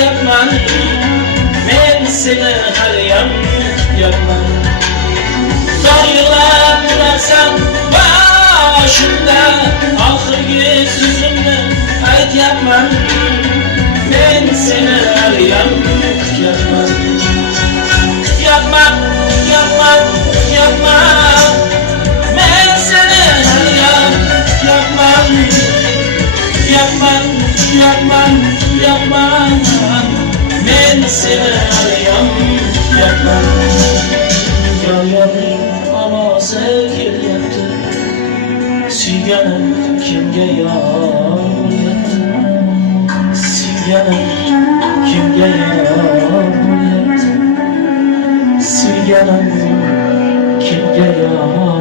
aytyapman, men seni haliyam kutyapman. Zor yig'lab turarsan boshimda, oxirgi so'zimni aytyapman, men seni haliyam kutyapman. Kutyapman, kutyapman, kutyapman, men seni haliyam kutyapman. Kutyapman, kutyapman, kutyapman, men seni haliyam kutyapman. Yolyoring ovozi kelyapti, suyganim kimga yor bo'lyapti, suyganim kimga yor bo'lyapti, suyganim kimga yor